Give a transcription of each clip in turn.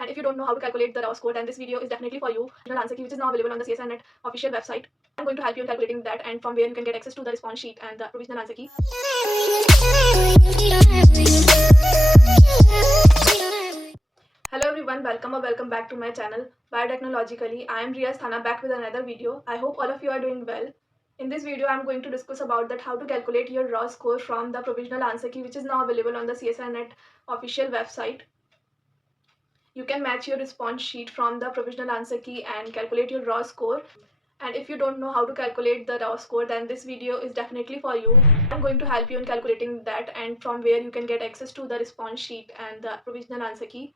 And if you don't know how to calculate the raw score, then this video is definitely for you. The answer key, which is now available on the CSIR NET official website. I'm going to help you in calculating that, and from where you can get access to the response sheet and the provisional answer key. Hello everyone, welcome or welcome back to my channel Biotechnologically. I am Riaz Thana, back with another video. I hope all of you are doing well. In this video, I'm going to discuss about that how to calculate your raw score from the provisional answer key, which is now available on the CSIR NET official website. You can match your response sheet from the provisional answer key and calculate your raw score. And if you don't know how to calculate the raw score, then this video is definitely for you. I'm going to help you in calculating that, and from where you can get access to the response sheet and the provisional answer key.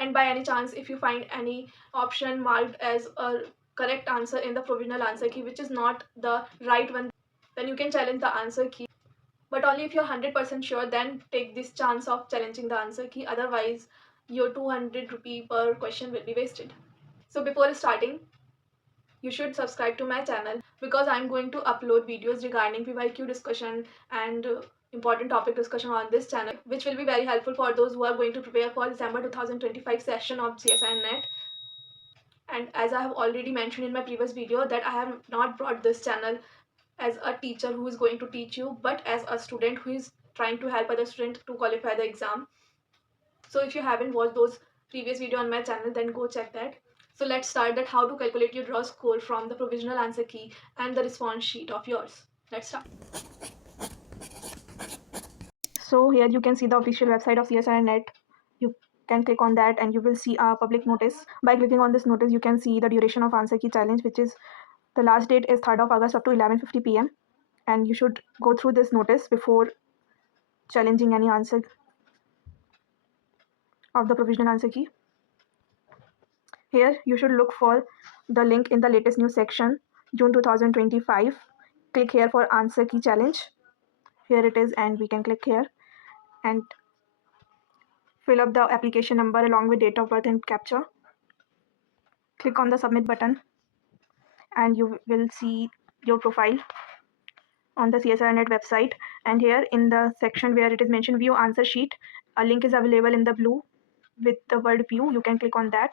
And by any chance, if you find any option marked as a correct answer in the provisional answer key which is not the right one, then you can challenge the answer key. But only if you're 100% sure, then take this chance of challenging the answer key. Otherwise, your 200 rupee per question will be wasted. So before starting, you should subscribe to my channel, because I'm going to upload videos regarding PYQ discussion and important topic discussion on this channel, which will be very helpful for those who are going to prepare for December 2025 session of CSIR NET. And as I have already mentioned in my previous video, that I have not brought this channel as a teacher who is going to teach you, but as a student who is trying to help other students to qualify the exam. So if you haven't watched those previous video on my channel, then go check that. So let's start that how to calculate your raw score from the provisional answer key and the response sheet of yours. Let's start. So here you can see the official website of CSIR NET. You can click on that and you will see a public notice. By clicking on this notice, you can see the duration of answer key challenge, which is the last date is 3rd of August up to 11:50 p.m. And you should go through this notice before challenging any answer of the provisional answer key. Here you should look for the link in the latest news section, June 2025. Click here for answer key challenge. Here it is, and we can click here and fill up the application number along with date of birth and captcha. Click on the submit button and you will see your profile on the CSIR NET website. And here in the section where it is mentioned view answer sheet, a link is available in the blue with the word view. You can click on that,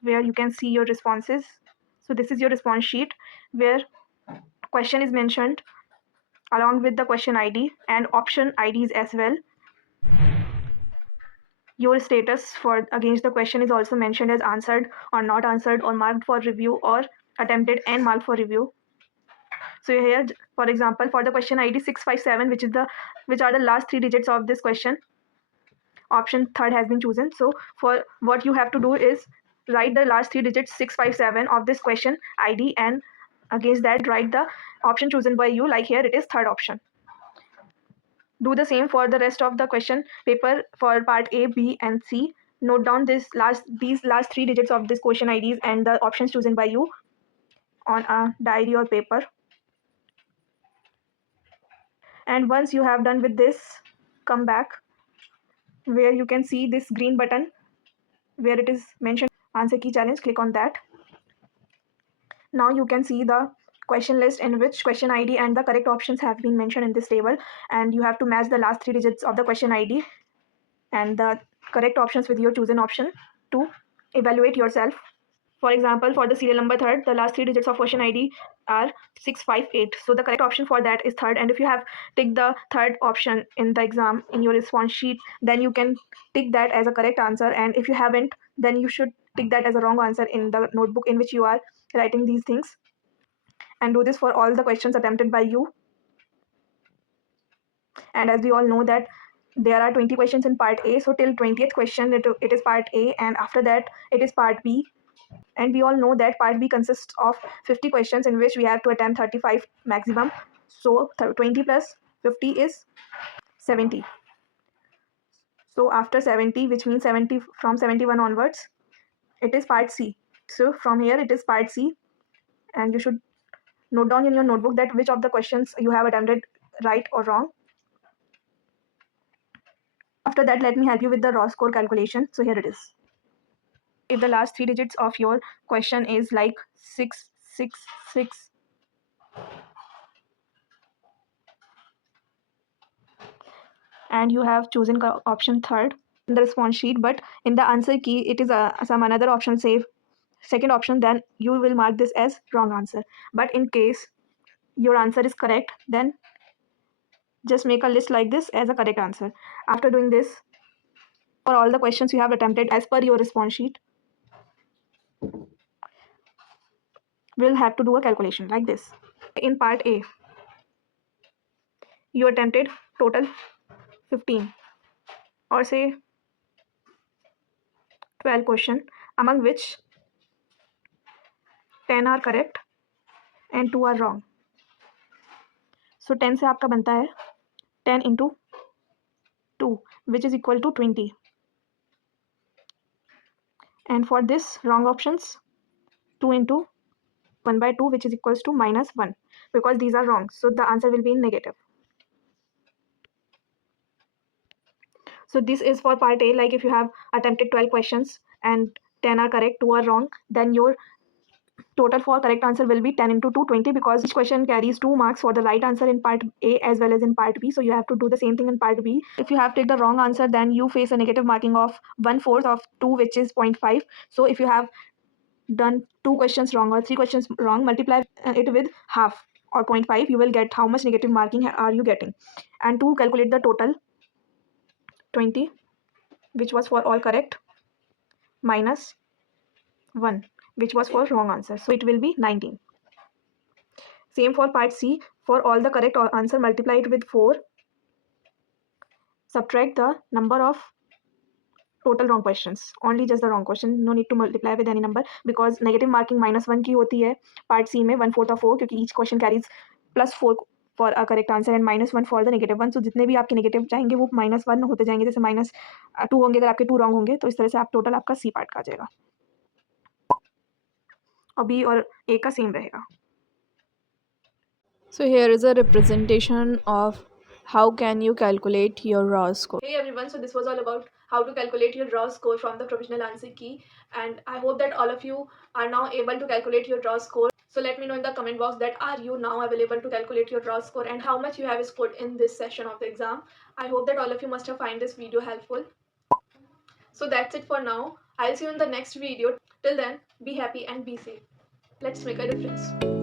where you can see your responses. So this is your response sheet where question is mentioned along with the question ID and option IDs as well. Your status for against the question is also mentioned as answered or not answered, or marked for review, or attempted and marked for review. So here, for example, for the question ID 657, which are the last 3 digits of this question, option third has been chosen. So for what you have to do is write the last 3 digits 657 of this question ID, and against that write the option chosen by you, like here it is third option. Do the same for the rest of the question paper for part A, B and C. Note down these last 3 digits of this question IDs and the options chosen by you on a diary or paper. And once you have done with this, come back where you can see this green button where it is mentioned answer key challenge. Click on that. Now you can see the question list in which question ID and the correct options have been mentioned in this table, and you have to match the last 3 digits of the question ID and the correct options with your chosen option to evaluate yourself. For example, for the serial number third, the last 3 digits of question ID are 658. So the correct option for that is third. And if you have ticked the third option in the exam in your response sheet, then you can tick that as a correct answer. And if you haven't, then you should tick that as a wrong answer in the notebook in which you are writing these things. And do this for all the questions attempted by you. And as we all know that there are 20 questions in part A, so till 20th question it is part A, and after that it is part B. And we all know that part B consists of 50 questions in which we have to attempt 35 maximum. So 20 plus 50 is 70. So after 70, which means 70 from 71 onwards, it is part C. So from here it is part C, and you should note down in your notebook that which of the questions you have attempted right or wrong. After that, let me help you with the raw score calculation. So here it is. If the last 3 digits of your question is like 666, and you have chosen option third, in the response sheet, but in the answer key it is some another option, say second option, then you will mark this as wrong answer. But in case your answer is correct, then just make a list like this as a correct answer. After doing this, for all the questions you have attempted as per your response sheet, we'll have to do a calculation like this. In part A, you attempted total 15 or say 12 question, among which 10 are correct and 2 are wrong. So 10 से आपका बनता है 10 into 2, which is equal to 20. And for this wrong options, 2 into 1 by 2, which is equals to minus 1, because these are wrong, so the answer will be in negative. So this is for part A. Like if you have attempted 12 questions and 10 are correct, 2 are wrong, then your total for correct answer will be 10 into 2, 20, because each question carries 2 marks for the right answer in part A as well as in part B. So you have to do the same thing in part B. If you have take the wrong answer, then you face a negative marking of 1/4 of 2, which is 0.5. So if you have done 2 questions wrong or 3 questions wrong, multiply it with half or 0.5, you will get how much negative marking are you getting. And to calculate the total, 20, which was for all correct, minus 1, which was for wrong answer, so it will be 19. Same for part C. For all the correct answer, multiply it with 4, subtract the number of total wrong questions, only just the wrong question, no need to multiply with any number, because negative marking -1 की होती है part C में 1/4 of 4, क्योंकि each question carries +4 for a correct answer and -1 for the negative one. So जितने भी आपके negative जाएंगे वो -1 होते जाएंगे, जैसे -2 होंगे अगर आपके 2 रॉन्ग होंगे, तो इस तरह से आप टोटल आपका C पार्ट का आ जाएगा और B और A का सेम रहेगा. So here is a representation of how can you calculate your raw score. Hey everyone, so this was all about how to calculate your raw score from the provisional answer key, and I hope that all of you are now able to calculate your raw score. So let me know in the comment box that are you now available to calculate your raw score and how much you have scored in this session of the exam. I hope that all of you must have find this video helpful. So that's it for now. I'll see you in the next video. Till then, be happy and be safe. Let's make a difference.